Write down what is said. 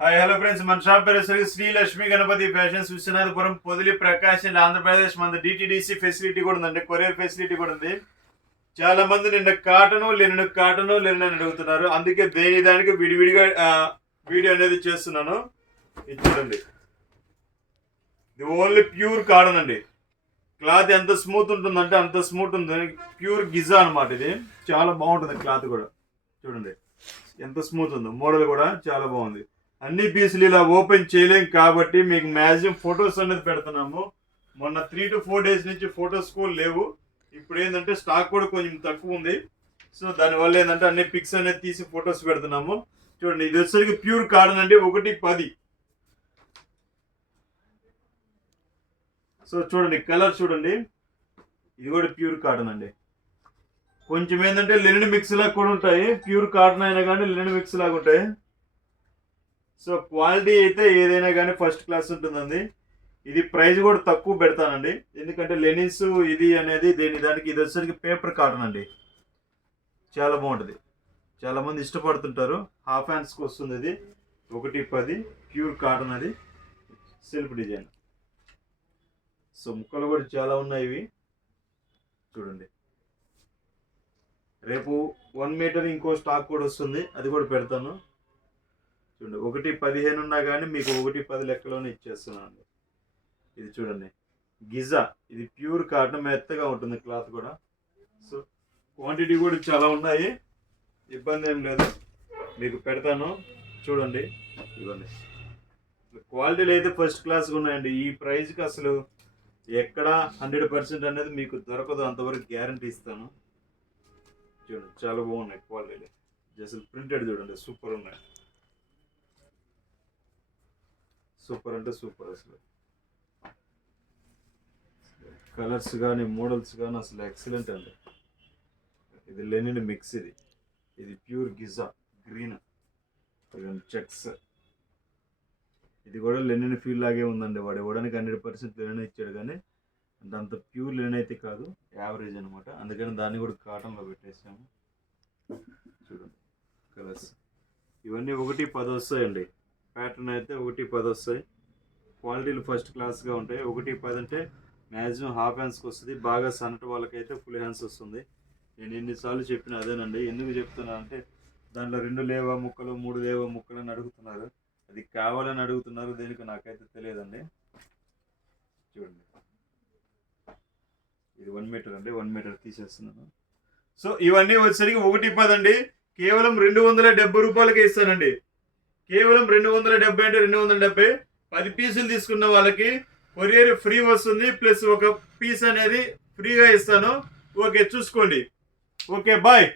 Hi hello friends, మన shop పేరు Shri Lakshmi Ganapati fashions, Viswanathapuram, Podili, ప్రకాశం, ఆంధ్రప్రదేశ్. మన డిటిడిసి ఫెసిలిటీ కూడా ఉందండి, కొరియర్ ఫెసిలిటీ కూడా ఉంది. చాలా మంది నిన్న కాటను లేని అడుగుతున్నారు, అందుకే దేని దానికి విడివిడిగా వీడియో అనేది చేస్తున్నాను. ఇది చూడండి, ఇది ఓన్లీ ప్యూర్ కాటన్ అండి. క్లాత్ ఎంత స్మూత్ ఉంటుందంటే అంత స్మూత్ ఉంటుంది. ప్యూర్ గిజా అనమాట. ఇది చాలా బాగుంటుంది. క్లాత్ కూడా చూడండి ఎంత స్మూత్ ఉందో. మోడల్ కూడా చాలా బాగుంది. అన్ని పీసులు ఇలా ఓపెన్ చేయలేం కాబట్టి మీకు మ్యాక్సిమం ఫొటోస్ అనేది పెడుతున్నాము. మొన్న 3 to 4 days నుంచి ఫొటోస్ కూడా లేవు. ఇప్పుడు ఏంటంటే స్టాక్ కూడా కొంచెం తక్కువ ఉంది. సో దానివల్ల ఏంటంటే అన్ని పిక్స్ అనేది తీసి ఫొటోస్ పెడుతున్నాము. చూడండి, ఇది వచ్చేసరికి ప్యూర్ కాటన్ అండి, 110. సో చూడండి, కలర్ చూడండి, ఇది కూడా ప్యూర్ కాటన్ అండి. కొంచెం ఏంటంటే లెనిన్ మిక్స్ లాగా కూడా ఉంటాయి. ప్యూర్ కాటన్ అయినా కానీ లెనిన్ మిక్స్ లాగా ఉంటాయి. సో క్వాలిటీ అయితే ఏదైనా కానీ ఫస్ట్ క్లాస్ ఉంటుందండి. ఇది ప్రైస్ కూడా తక్కువ పెడతానండి, ఎందుకంటే లెనిన్స్ ఇది అనేది దానికి ఇది వచ్చేసరికి పేపర్ కాటన్ అండి. చాలా బాగుంటుంది, చాలా మంది ఇష్టపడుతుంటారు. హాఫ్ హ్యాండ్స్కి వస్తుంది. ఇది 110 ప్యూర్ కాటన్, అది సెల్ఫ్ డిజైన్. సో ముక్కలు కూడా చాలా ఉన్నాయి. ఇవి చూడండి, రేపు 1 మీటర్ ఇంకో స్టాక్ కూడా వస్తుంది, అది కూడా పెడతాను. చూడండి, 115 ఉన్నా కానీ మీకు 110 లెక్కలోనే ఇచ్చేస్తున్నాను. ఇది చూడండి, గిజా, ఇది ప్యూర్ కాటన్, మెత్తగా ఉంటుంది క్లాత్ కూడా. సో క్వాంటిటీ కూడా చాలా ఉన్నాయి, ఇబ్బంది ఏం లేదు, మీకు పెడతాను. చూడండి, ఇవ్వండి, క్వాలిటీలు అయితే ఫస్ట్ క్లాస్గా ఉన్నాయండి. ఈ ప్రైస్కి అసలు ఎక్కడ 100% అనేది మీకు దొరకదు, అంతవరకు గ్యారంటీ ఇస్తాను. చూడండి, చాలా బాగున్నాయి క్వాలిటీలు. అసలు ప్రింటెడ్ చూడండి, సూపర్ ఉన్నాయి. సూపర్ అంటే సూపర్. అసలు కలర్స్ కానీ మోడల్స్ కానీ అసలు ఎక్సలెంట్ అండి. ఇది లెనిన్ మిక్స్, ఇది ప్యూర్ గిజా గ్రీన్, చెక్స్. ఇది కూడా లెనిన్ ఫీల్ లాగే ఉందండి. వాడు ఇవ్వడానికి 100% లెనిన్ ఇచ్చాడు, కానీ అంత ప్యూర్ లెనిన్ అయితే కాదు, యావరేజ్ అనమాట. అందుకని దాన్ని కూడా కాటన్లో పెట్టేసాము. చూడండి కలర్స్, ఇవన్నీ 110 వస్తాయండి. ప్యాటర్న్ అయితే 110 వస్తాయి. క్వాలిటీలు ఫస్ట్ క్లాస్గా ఉంటాయి. 110 అంటే మ్యాక్సిమం హాఫ్ హ్యాండ్స్కి వస్తుంది. బాగా సన్నటి వాళ్ళకైతే ఫుల్ హ్యాండ్స్ వస్తుంది. నేను ఎన్నిసార్లు చెప్పిన అదేనండి. ఎందుకు చెప్తున్నా అంటే దాంట్లో 2 లేవా ముక్కలు 3 లేవా ముక్కలు అని అడుగుతున్నారు. అది కావాలని అడుగుతున్నారు, దేనికి నాకైతే తెలియదండి. చూడండి, ఇది 1 మీటర్ అండి, 1 మీటర్ తీసేస్తున్నాను. సో ఇవన్నీ వచ్చేసరికి 110 అండి. కేవలం 270 రూపాయలకే ఇస్తానండి. కేవలం 270 అంటే 270. 10 పీసులు తీసుకున్న వాళ్ళకి కొరియర్ ఫ్రీ వస్తుంది, ప్లస్ ఒక పీస్ అనేది ఫ్రీగా ఇస్తాను. ఓకే, చూసుకోండి. Okay, bye.